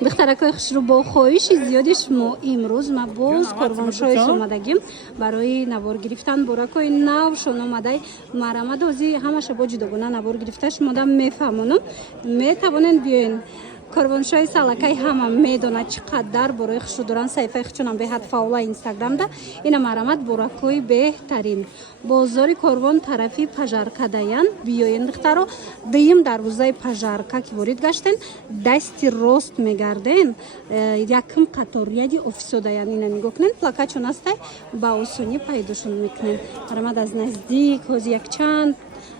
духтаракои хушрӯ бо хоҳиши зиёди шумо имрӯз ма боз корвоншоис омадагим барои навор гирифтан буракои навшон омадай марамад ҳози ҳамаша бо ҷудогона навор гирифта шумода мефаҳмонам метавонен биёен корвоншои салакай ҳама медонад чӣ қадар борои хушрӯ доранд саҳифаи хучунам беҳад фаъола инстаграмда ина марамад буракои беҳтарин бозори корвон тарафи пажаркадаян биёен духтаро дуюм дарвозаи пажарка ки ворид гаштен дасти рост мегарден якм қатор яди офисодаян ина нигоҳ кунен плакатчон астай ба осонӣ пайдошон мекунен марамад аз наздик ҳози якчанд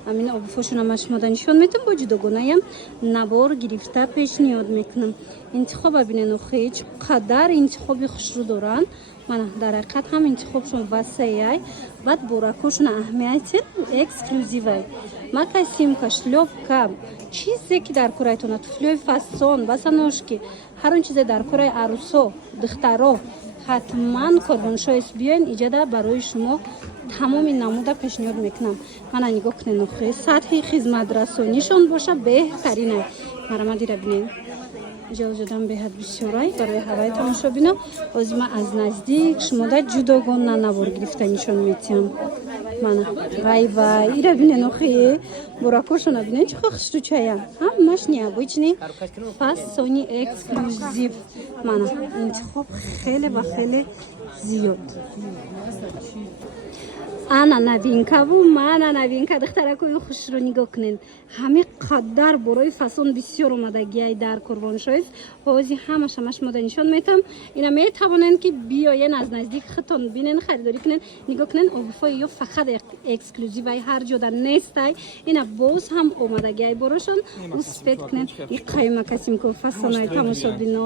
амин обуфошунама шумода нишон метам бо ҷудогонаям навор гирифта пешниҳод мекунам интихоба бинен охи чӣ қадар интихоби хушрӯ доранд мана дар ҳақиқат ҳам интихобшон васеяй баъд буракошон аҳамияти эксклюзивай мака симка шлёпка чизе ки дар кораитона туфлиёи фасон басаношки ҳар он чизе дар кораи арӯсо духтаро ҳатман корвоншоис биёен иҷада барои шумо тамоми намуда пешниҳод мекунам мана нигоҳ кунен охи сатҳи хизматрасонишон боша беҳтаринай марамадира бинен ҷалҷодан беҳад бисёрай барои ҳаваи тамошобино ҳозир ман аз наздик шумода ҷудогона навор гирифта нишон метиҳам мана вай вай ира бинен охи буракошона бинен чӣ хушрӯчаян ҳамаш необычни фасони эксклюзив мана интихоб хеле ва хеле зиёд ана новинкаву мана новинка духтаракои хушрӯ нигоҳ кунен ҳами қадар борои фасон бисёр омадагиай дар корвоншоис ҳози ҳамаша шумода нишон метам ина метавонен ки биёен аз наздик хитон бинен харидорӣ кунен нигоҳ кунен обуфои ё фақат эксклюзивай ҳар ҷода нестай ина боз ҳам омадагиай борошон успед кунен иқайма касимко фасонаи тамошобино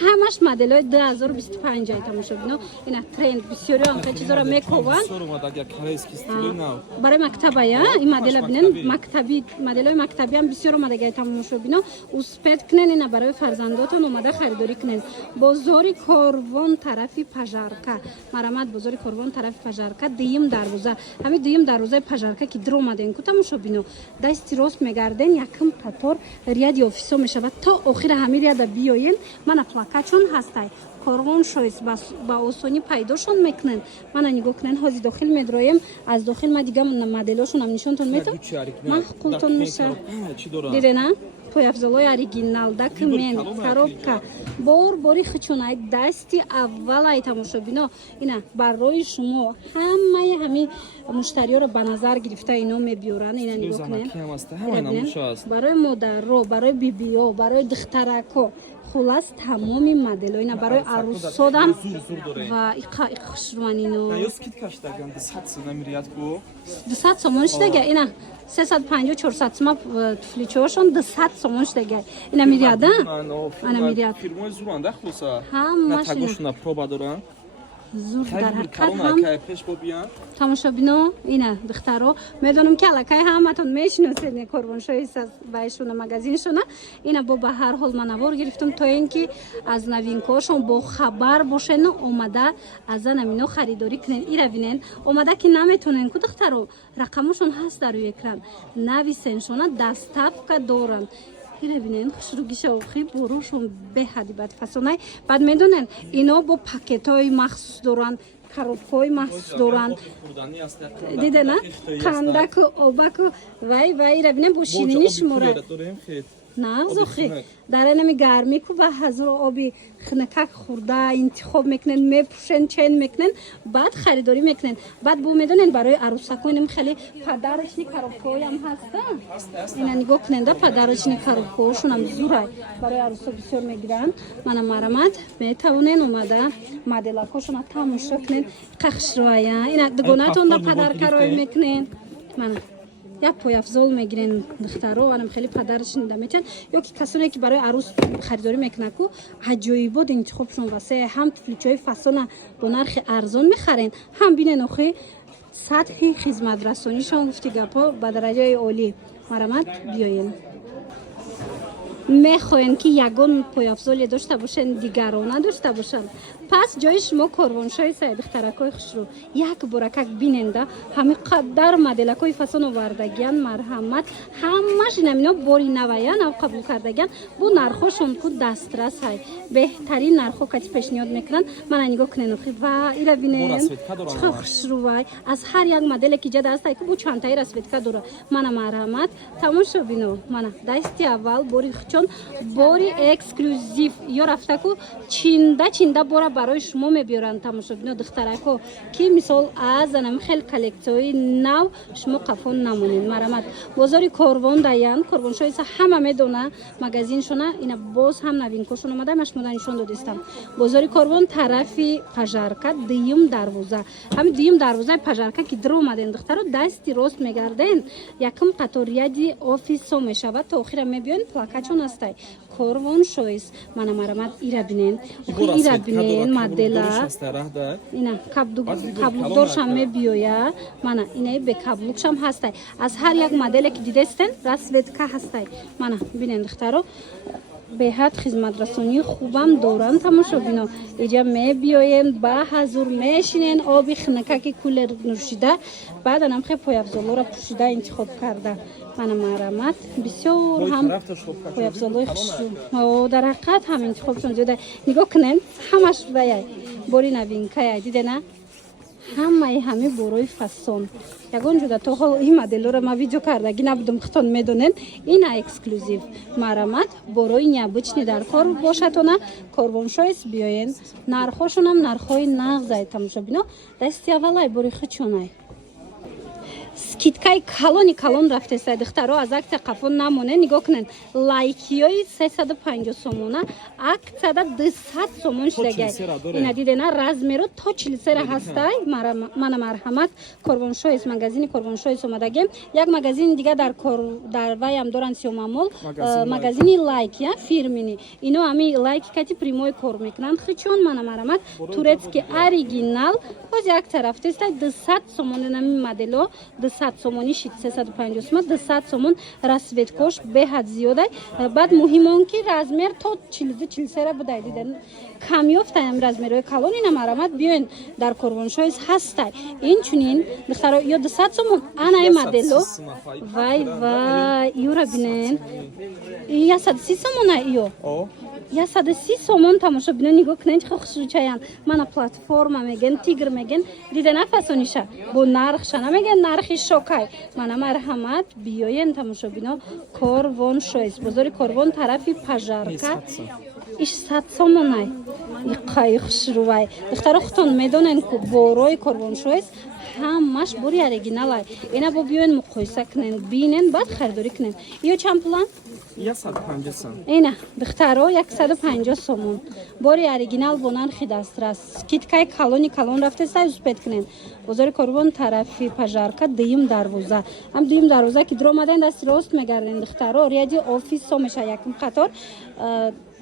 ҳамаш моделҳои 2025 тамошобино ина тренд бисёриё анқа чизора мекованд барои мактабая ин модела бинен мактаби моделҳои мактабиам бисёр омадагиай тамошобино успед кунен ина барои фарзандотон омада харидорӣ кунен бозори корвон тарафи пажарка марамад бозори корвон тарафи пажарка дуюм дарвоза ҳамин дуюм дарвозаи пажарка ки дир омаден ку тамошобино дасти рост мегарден якм қатор ряди офисо мешавад то охира ҳамин ряда биёен мана плакатчон ҳастай корвоншоис ба осонӣ пайдошон мекунен мана нигоҳ кунен ҳози дохил медроем аз дохил ма дига моделошонам нишонтон метам махқултон меша дидена пояфзолои оригинал документ коробка бори хичунай дасти аввалай тамошобино ина барои шумо ҳамаи ҳамин муштариёро ба назар гирифта ино мебиёранд ина нигоҳ кунен барои модарро барои бибиё барои духтарако хулас тамоми моделҳо ина барои арӯсодам ва хушрӯанино 200 сомон штага ина 350-400 сома туфличаошон 200 сомон штага ина мирияда ана мирият ҳамашина зур дар ҳақиқат ҳам тамошобино ина духтаро медонам ки аллакай ҳаматон мешиносед корвоншоис аз вайшона магазиншона ина бо ба ҳар ҳол ман навор гирифтам то ин ки аз новинкаошон бохабар бошен омада аз анамино харидорӣ кунен ира бинен омада ки наметонен ку духтаро рақамошон ҳаст дар рӯи экран нависеншона доставка доранд ира бинен хушрӯгиша охи борошон беҳади бадфасонай баъд медонен ино бо пакетҳои махсус доранд коробкаҳои махсус доранд дидена қандаку обаку вай вай ира бинен бо шинини шумора назохи дар нами гармӣ ку ба ҳазро оби хинакак хӯрда интихоб мекунен мепӯшен чен мекунен баъд харидорӣ мекунен баъд бо медонен барои арӯсаконам хеле падарочни коробкаҳоям ҳаста ина нигоҳ кунен да падарочни коробкаҳошонам зурай барои арӯсо бисёр мегиранд мана марамад метавонен омада моделакошона тамошо кунен қахшроая ина дугонаатон да падаркарой мекунен мана як пояфзол мегирен духтаро анам хеле падаршин дамечан ё ки касоне ки барои арӯс харидорӣ мекунад ку аҷоибот интихобшон васеъ ҳам туфличаҳои фасона бо нархи арзон мехарен ҳам бинен охи сатҳи хизматрасонишон гуфти гапо ба дараҷаи олӣ марамад биёен мехоҳем ки ягон пойафзоле дошта бошен, дигарона дошта бошанд. Пас ҷои шумо корвоншои духтаракои хушрӯ як боракак биненда ҳами қадар моделакои фасон овардагиян, марҳамат, ҳамаш инамино бори навая нав қабул кардагиян. Бу нархошон ку дастрас ҳай. Беҳтарин нархо кати пешниҳод мекунанд. Мана нигоҳ кунен охи ва ира бинен. Чиқа хушрӯвай. Аз ҳар як моделе ки ҷада астай ку бу чантаи расветка дора. Мана марҳамат. Тамошо бино. Мана дасти аввал бори хучон, бори эксклюзив. Ё рафта ку чинда бора барои шумо мебиёранд. Тамошо бино духтарако ки мисол аз анам хел коллексияи нав шумо қафон намонед. Марҳамат. Бозори Корвон даян, корвоншои са ҳама медона магазиншона, ина боз ҳам новинкошон омада, ма шумо нишон додистам. Бозори Корвон тарафи пажарка дуюм дарвоза. Ҳами дуюм дарвозаи пажарка ки дар омаден духтаро дасти рост мегарден, якм қатор ряди офисо мешавад то охира мебиён плакачон астай. Корвон шоис мана марҳамат ира бинен. Ира бинен модела. Ина каблукдоршам мебиёя. Мана инаи бе каблукшам ҳастай. Аз ҳар як моделе ки дидестен расветка ҳастай. Мана бинен духтаро беҳад хизматрасонии хубам доранд. Тамошо бино иҷа мебиёем ба ҳазур мешинен оби хинакаки кулер нӯшида баъд анам хе пояфзолора пӯшида интихоб карда. Мана марҳамат бисёр ҳам пояфзолои хушрӯ дар ҳақиқат ҳам интихобшон зиёда. Нигоҳ кунен ҳамаш ваяй бори новинкая дидена ҳамаи ҳами борои фасон. Ягон ҷуда то ҳол ин моделора ма видео кардаги набудам хитон медонен. Ина эксклюзив. Марҳамат борои необычни дар кор бошатона корвоншоис биёен. Нархошонам нархҳои нағзай. Тамошо бино дасти аввалай бори хичонай. Скидкаи калон рафтестай духтаро аз акция қафон намонен. Нигоҳ кунен лайкиёи 350 сомона акцияда 200 сомон шидагай. Ина дидена размеро то 40 ҳастай. Мана марҳамат корвоншоис магазини корвоншоис омадагем. Як магазини дига дар ваям доранд сиёмамол магазини лайк я фирмини. Ино ами лайки кати прямой кор мекунанд. Хичон мана марҳамат турецки оригинал ҳози акция рафтестай 200 сомон нами модело 200 сомони шид 350 сомон 200 сомон расветкош беҳад зиёдай. Баъд муҳимон ки размер то 42-43 будай диден камёфтаям размерои калон. ина марҳамат биёен дар корвоншоис ҳастай. Инчунин духтаро ё 200 сомон анаи модело вай юра бинен 130 сомон ё 130 сомон. Тамошо бино нигоҳ кунен чӣ хушрӯчаян. Мана платформа меген тигр меген дидена фасониша бо нархша намеген нархи шокай. Мана марҳамат биёен тамошо бино корвоншоис бозори Корвон тарафи пажарка иш 100 сомонай. Иқаи хушрӯвай духтаро хутон медонен ку борои корвоншоис ҳамаш бори оригиналай. Ина бо биёен муқоиса кунен бинен баъд харидорӣ кунен. ё чанд пулан 150 сом. Ина духтаро 150 сомон бори оригинал бо нархи дастрас. Скидкаи калон рафтестай успед кунен. Бозори Корвон тарафи пажарка дуюм дарвоза. Ам дуюм дарвоза ки дар омадан дасти рост мегарден духтаро ряди офисо меша якм қатор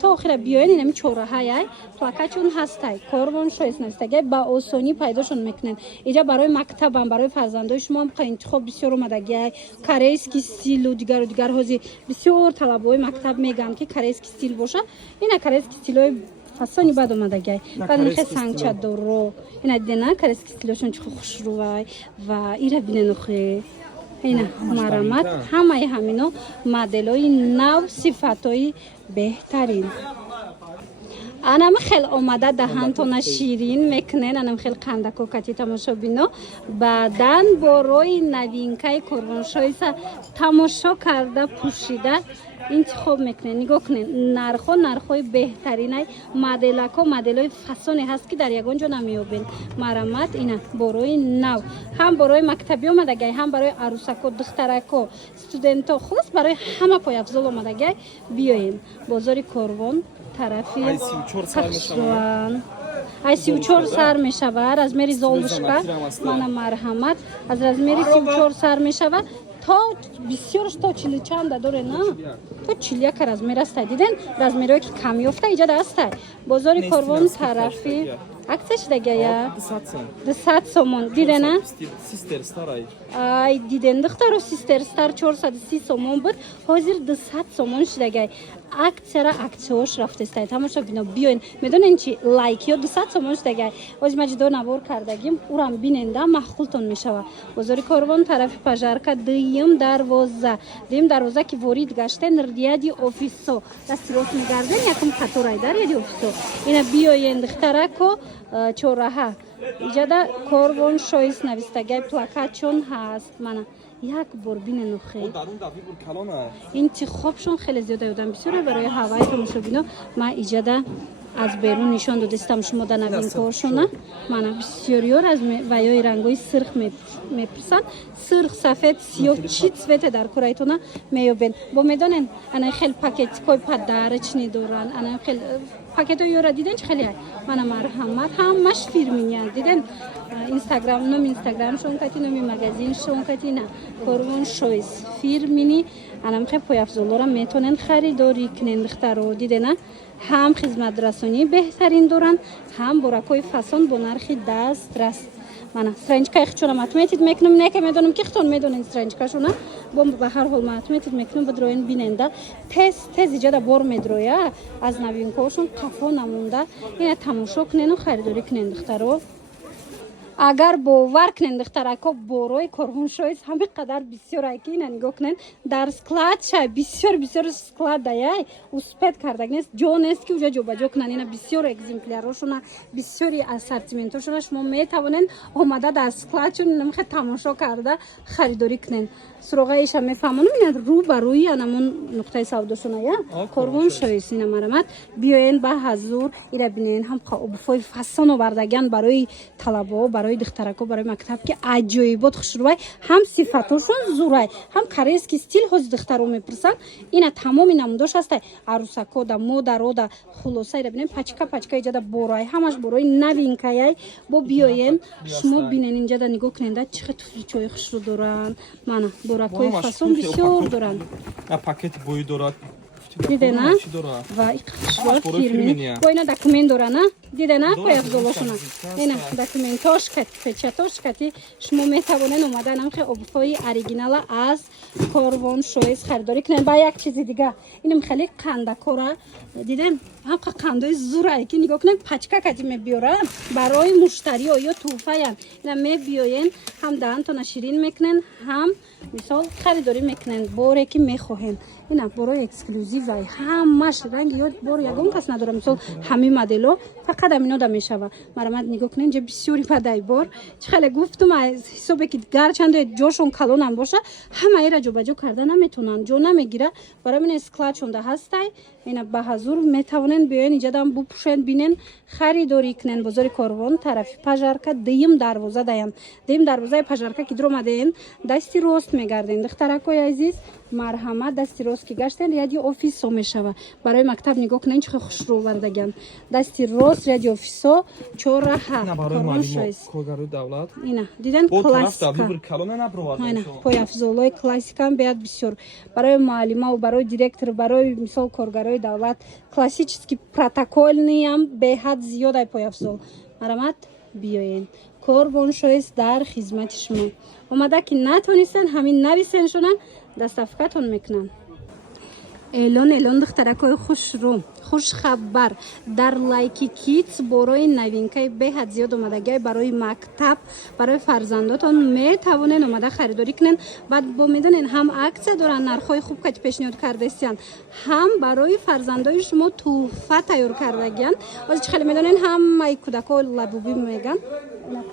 то охира биёен инами чораҳаяй плакачон ҳастай. Корвоншоис навистагай ба осонӣ пайдошон мекунен. иҷа барои мактабам барои фарзандои шумо ҳам интихоб бисёр омадагиай корейский стилу дигару дигар ҳози бисёр талабҳои мактаб мегӯянд ки корейский стил боша. ина корейский стилҳои фасони бад омадагиай баъд мехе сангчадоро ина дидена корейский стилҳошон чӣ хушрӯвай ва ира бинен охе. Ина марҳамат ҳамаи ҳамино моделҳои нав сифатҳои беҳтарин. анам хел омада даҳантона ширин мекунен анам хел қандако кати тамошо бино баъдан борои новинкаи корвоншоиса тамошо карда пӯшида интихоб мекунен. Нигоҳ кунен нархҳои беҳтаринай моделҳои фасоне ҳаст ки дар ягон ҷо намеёбен. Марҳамат ина борои нав ҳам борои мактабӣ омадагай ҳам барои арӯсако духтарако студенто хулос барои ҳама пояфзол омадагай биёем. Бозори Корвон тарафи ай 34 сар мешавад размери золушка. мана марҳамат аз размери 34 сар мешавад то бисёр то 40 чанда доре на то 41 размер астай. диден размерое ки камёфта иҷада астай. Бозори Корвон тарафи акция шидагая 200 сомон дидена ай диден духтаро систер стар 430 сомон буд ҳозир 200 сомон шидагай. акцияра аксиош рафтестай тамоша бино биёин медонен чи лайкиё 200 сомош дагай оз маҷидо навор кардагим урам биненда маҳқултон мешава бозори Корвон тарафи пажарка дуюм дарвоза ки ворид гаштен ряди офисо дасти рост мегарден якум қаторай дар ряди офисо ина биёен духтарако чораҳа иҷада Корвон шоис навистагай плакатчон ҳаст мана як бор бинену хел интихобшон хеле зиёда ёдам бисёре барои ҳавайи тамошобино ма иҷада аз берун нишон додистам шумо да новинкаошона мана бисёриёр аз ваёи рангои сирх мепирсанд сирх сафед сиёҳ чӣ цвете дар кораитона меёбен бо медонен ана хел пакетикои подарочни доранд ана хел пакетои ёра диден чи хеле мана марҳамат ҳамаш фирмиянд диден номи инстаграмшон кати номи магазиншон кати на Корвон шоис фирмини анамхе пояфзолора метонен харидорӣ кунен духтаро дидена ҳам хизматрасонии беҳтарин доранд ҳам боракои фасон бо нархи дастрас мана страничкаи хичонам отметид мекунам неке медонам ки хитон медонен страничкашона бо ба ҳар ҳол ма отметид мекунам бидроен биненда тез иҷада бор медроя аз новинкаошон қафо намонда ина тамошо кунену харидорӣ кунен духтаро агар бовар кунен духтарако борои Корвон шоис ҳами қадар бисёр ай ки ина нигоҳ кунен дар склад шай бисёр склад даяй успед кардаг нест ҷо нест ки уҷа ҷобаҷо кунан ина бисёр экземплярошона бисёри ассортиментошона шумо метавонен омада дар складшон намхе тамошо карда харидорӣ кунен суроғаиша мефаҳмонам ина рӯ ба рӯи анамон нуқтаи савдошона я Корвон шоис ина марамат биёен ба ҳазур ира бинен ҳам қаобуфои фасон овардагиан барои талабо барои духтарако барои мактаб ки аҷоибот хушрӯбай ҳам сифатошон зурай ҳам корейский стил ҳози духтаро мепирсанд ина тамоми намудош ҳастай арусако да модаро да хулоса ира бинен пачка иҷада борай ҳамаш борои новинкаяй бо биёен шумо бинен инҷада нигоҳ куненда чихе туфличои хушрӯ доранд мана боракои фасон бисёр доранд пакет бой дорад дидена ва иқшвор фирми бо ина документ дорана дидена пояфзолошона ина документош кати печатош кати шумо метавонен омада намхе обуфои оригинала аз Корвон шоис харидорӣ кунен ба як чизи дига инам хеле қандакора диден ҳамқа қандои зурай ки нигоҳ кунен пачка кати мебиёранд барои муштариё ё туҳфаянд ина мебиёен ҳам даҳантона ширин мекунен ҳам мисол харидорӣ мекунен боре ки мехоҳен ина борои эксклюзивай ҳамаш ранги ё бор ягон кас надора мисол ҳами модело фақат аминода мешава марамад нигоҳ кунен ҷа бисёри падай бор чӣ хеле гуфтум аз ҳисобе ки гарчанде ҷошон калонам боша ҳамаира ҷобаҷо карда наметонанд ҷо намегира барои мин складшонда ҳастай ина ба ҳазур метавонен биёен иҷадам бупӯшен бинен харидорӣ кунен бозори Корвон тарафи пажарка дуюм дарвоза даян дуюм дарвозаи пажарка ки дуромаден дасти рост мегарден духтаракои азиз марҳамат дасти рост ки гаштен ряди офисо мешава барои мактаб нигоҳ кунен чихе хушрӯ овардагиан дасти рост ряди офисо чораҳа Корвон шоис ина диден пояфзолои классикам беяд бисёр барои муаллимаву барои директор барои мисол коргарои давлат классически протокольниям беҳад зиёдай пояфзол марамат биёен Корвон шоис дар хизмати шумо омада ки натонистен ҳамин нависен шуна дастафкатон мекунанд эълон духтаракои хушрӯ хушхабар дар лайки кидс борои новинкаи беҳад зиёд омадагиай барои мактаб барои фарзандотон метавонен омада харидорӣ кунен баъд бо медонен ҳам аксия доранд нархҳои хуб кати пешниҳод кардастиянд ҳам барои фарзандои шумо туҳфа тайёр кардагиянд ози чӣ хеле медонен ҳамаи кӯдако лабубӣ меган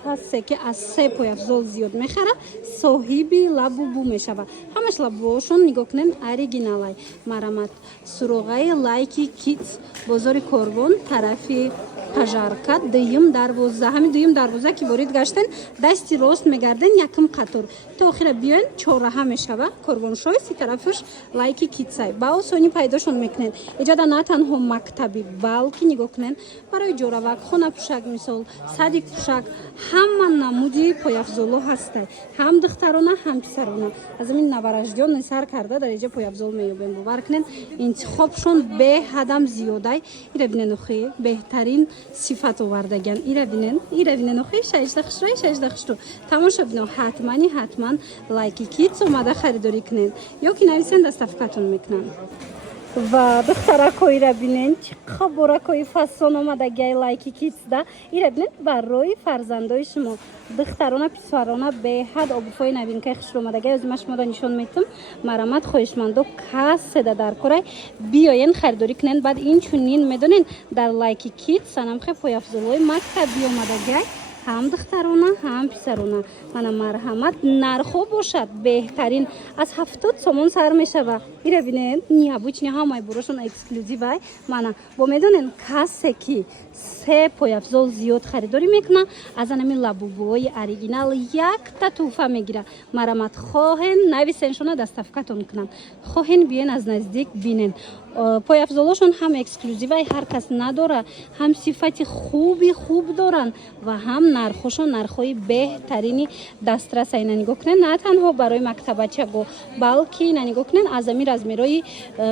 касе ки аз се пояфзол зиёд мехара соҳиби лабубу мешава ҳамаш лабубошон нигоҳ кунен оригиналай марамат суроғаи лайки кидс бозори Корвон тарафи пажарка дуюм дарвоза ҳамин дуюм дарвоза ки ворид гаштен дасти рост мегарден якум қатор то охира биёен чораҳа мешава Корвон шоис и тарафаш лайки кидсай ба осонӣ пайдошон мекунен иҷада на танҳо мактаби балки нигоҳ кунен барои ҷоравак хонапӯшак мисол садик пӯшак ҳама намуди пояфзоло ҳастай ҳам духтарона ҳам писарона аз амин навараждён нисар карда дар иҷа пояфзол меёбем бовар кунен интихобшон беҳадам зиёдай ира бинен охи беҳтарин сифат овардагиан ира бинен охи шаишда хушрӯ тамошо бино ҳатман лайки кидс омада харидорӣ кунен ё ки нависен дастафкатон мекунанд و دخترکوی بینن چقدر براکوی فسون آمدگی لایکی کیتس دا ایره بینن برای فرزندای شما دخترانه پسرانه به حد آبوفای نبین که خوش آمدگی از ما شما را نشون میتم مرامت خوشمندو کس ده در کره بیاین خریداری کنن بعد این چونین میدونین در لایکی کیتس سنم خیلی پای افزلوی مکتبی آمدگی هم دخترانه هم پسرانه من مرحمت نرخو باشد بهترین از 70 سومون سر میشه و ایره بینن نیابوچ نه همای بروشون اکسکلوزیوی من با میدونن کسی که سه پای افزول زیاد خریداری میکنه از انمی لابوبوی اوریجینال یک تا توفه میگیره مرحمت خواهن نویسنشون دستافکتون کنن خواهن بیاین از نزدیک بینن پای افزولشون هم اکسکلوزیوی هر کس نداره هم صفت خوب دارن و هم نرخشون نرخوی بهترینی دسترس اینا نگاه کنن نه تنها برای مکتبچه گو بلکه اینا نگاه کنن از رزمیرای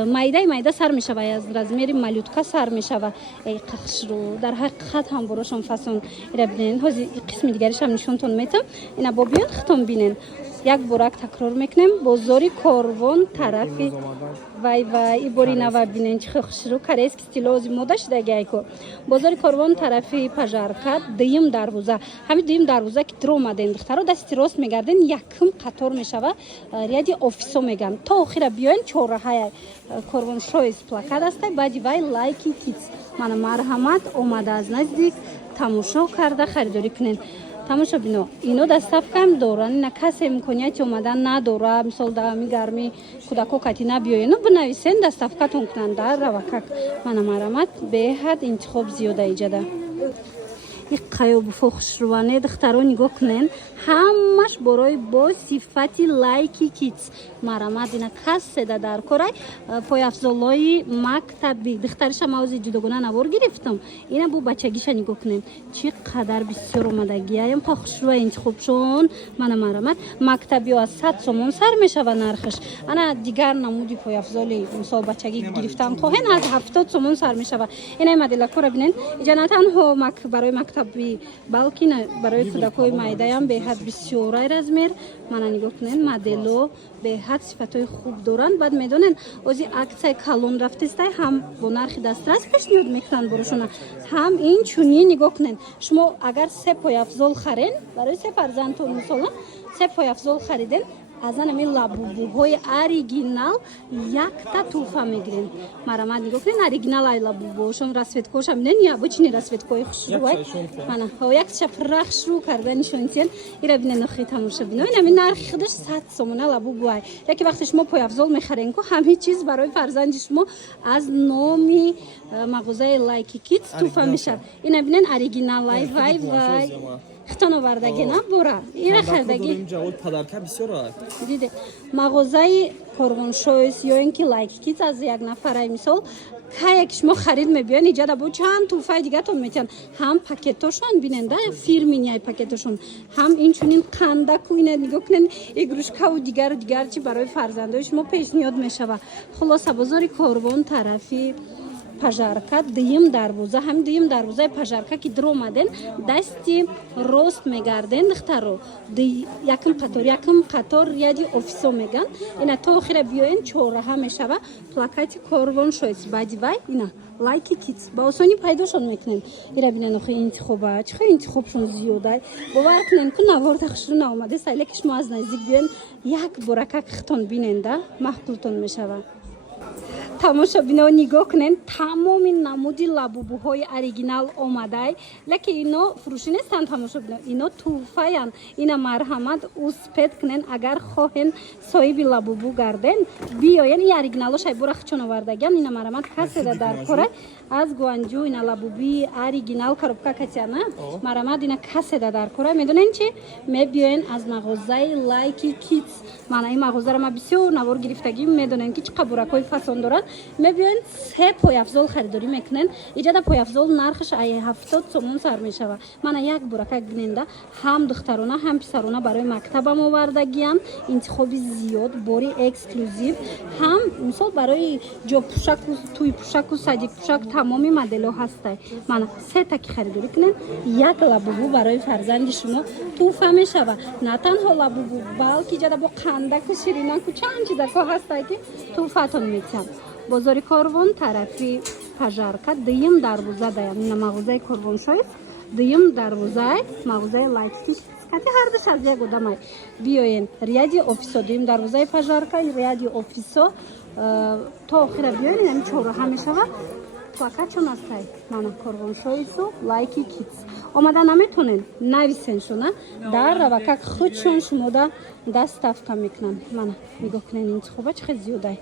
مایده سر میشه و از رزمیر مالوتکا سر میشه و قخش رو در حقیقت هم براشون فسون اینا ببینین هازی قسم دیگرش هم نشونتون میتم اینا با بیان ختم بینن یک برک تکرار میکنیم بازاری کاروان طرفی وای ای باری نو بینن چه خوش رو کاریس استیلوزی مودش دیگه کو بازاری کاروان طرفی پژارکات دیم دروازه همین دیم دروازه که درو اومدن دخترا دستی راست میگردن یکم قطار میشوه ریادی آفیسو میگن تا آخر بیاین چهارراه کاروان شویس پلاکت است بعدی وای لایکی کیتس من مرحمت اومده از نزدیک تماشا کرده خریداری کنین تماشا بینو اینو دستاف کم دوران نه کسی امکانیت اومدن نداره مثال دامی گرمی کودکو کتی نبیاینو بنویسین دستاف کتون کنن در روکک من مرحمت به حد انتخاب زیاده ایجاده یک قیاب فخش روانه دختران نگاه کنن همش برای با صفتی لایکی کیتس مرامت اینا کس در کره پای افزالای مکتبی دخترش هم آوازی جداگونه نوار گرفتم اینا بو بچگیش نگاه کنن چقدر بسیار اومدگی هم فخش رو انتخاب شون من مرامت مکتبی از 100 سومون سر میشه و نرخش انا دیگر نمودی پای افزالی مثال بچگی گرفتم خواهن از 70 سومون سر میشه و اینا مدل کره بینن اینا تنها برای مکتبی بلکه نه برای کودکای مایده هم به حد بسیار رزمیر من نگاه کنین مدلو به حد صفتای خوب دارن بعد میدونن اوزی اکسای کالون رفتسته هم با نرخ دسترس پیشنهاد میکنن بروشون هم این چونی نگاه کنین شما اگر سه پای افزول خرین برای سه فرزندتون مثلا سه پای افزول خریدین از آن میل لابوبوهای اوریجینال یک تا توفه میگیرین مرامت نگاه کنین اوریجینال ای لابوبوشون رسویتکوش هم نیا بچینی رسویتکوی خوش روی من ها یک شپرخ شروع کردن شونتین ایرا بینن نخی تماشا بینن این نرخ خودش 100 سومونه لابوبوهای یکی وقتی شما پای افزول میخرین کو همه چیز برای فرزند شما از نامی مغازه لایکی کیتس توفه میشه اینا بینن اوریجینال وای ختان آوردگی نبوره ایره خریدگی دیده مغازه کاروان شویس یا اینکه لایکی کیتس از یک نفره مثال که یک شما خرید میبین اینجا با چند توفه دیگه تو میتین هم پاکتاشون بیننده فیرمینیای پاکتاشون هم این چونین قندک و اینه نگاه کنین ایگروشکا و دیگر چی برای فرزندای شما پیشنهاد میشه و خلاصه بازاری کاروان طرفی پژارکات دیم دروازه هم دیم دروازه پژارکات که در اومدن دستی راست میگردن دخترو یکم قطار یادی آفیسو میگن اینا تا آخر بیاین چهارراه میشه و پلاکت کاروان شویس بعدی وای اینا لایکی کیتس با آسانی پیداشون میکنن اینا بینن آخه انتخابه چه انتخابشون زیاده باور کنن که نوارد خشرون اومده سایله که شما از نزدیک بیاین یک برکک ختون بیننده محقولتون میشه تماشا بینو نگاه کنین تمام نمودی لابوبوهای اوریجینال اومده لکه اینا فروشی نیستن تماشا بینو اینا توفه‌اند اینا مرحمت اسپید کنین اگر خواهین صاحب لابوبو گردن بیاین این اوریجینالش ای برخ چون آوردگان اینا مرحمت کسی در کره از گوانجو اینا لابوبی اوریجینال کروبکا کتیانه مرحمت اینا کسی در کره میدونین چی میبیاین از مغازه لایکی کیتس من این مغازه رو ما بسیار نوار گرفتگی میدونین که چقدر برکای فسون دارن میبینین سه پای افزول خریداری میکنن ایجاد پای افزول نرخش ای 70 سومون سر میشوه من یک برکه گننده هم دخترانه هم پسرانه برای مکتبم آوردگیان انتخاب زیاد باری اکسکلوزیو هم مثلا برای جو پوشاک و توی پوشاک و سادیک پوشاک تمامی مدل هسته من سه تا خریداری کنن یک لابوبو برای فرزند شما توفه میشوه نه تنها لابوبو بلکه ایجاد با قندک و شیرینک و چند چیزا که هسته که توفتون میتن бозори Корвон тарафи пажарка дуюм дарвоза даям на мағозаи Корвоншоҳист дуюм дарвозаи мағозаи лайтиш кати ҳар душ аз як одамай биёен рияди офисо дуюм дарвозаи пажарка рияди офисо то охира биёен яъни чорраҳа мешава фақат чун астай мана Корвоншоҳису лайки китс омада наметонен нависен шуна дар равакак худшон шумода даст ставка мекунанд мана нигоҳ кунед интихоба чӣ хел зиёдай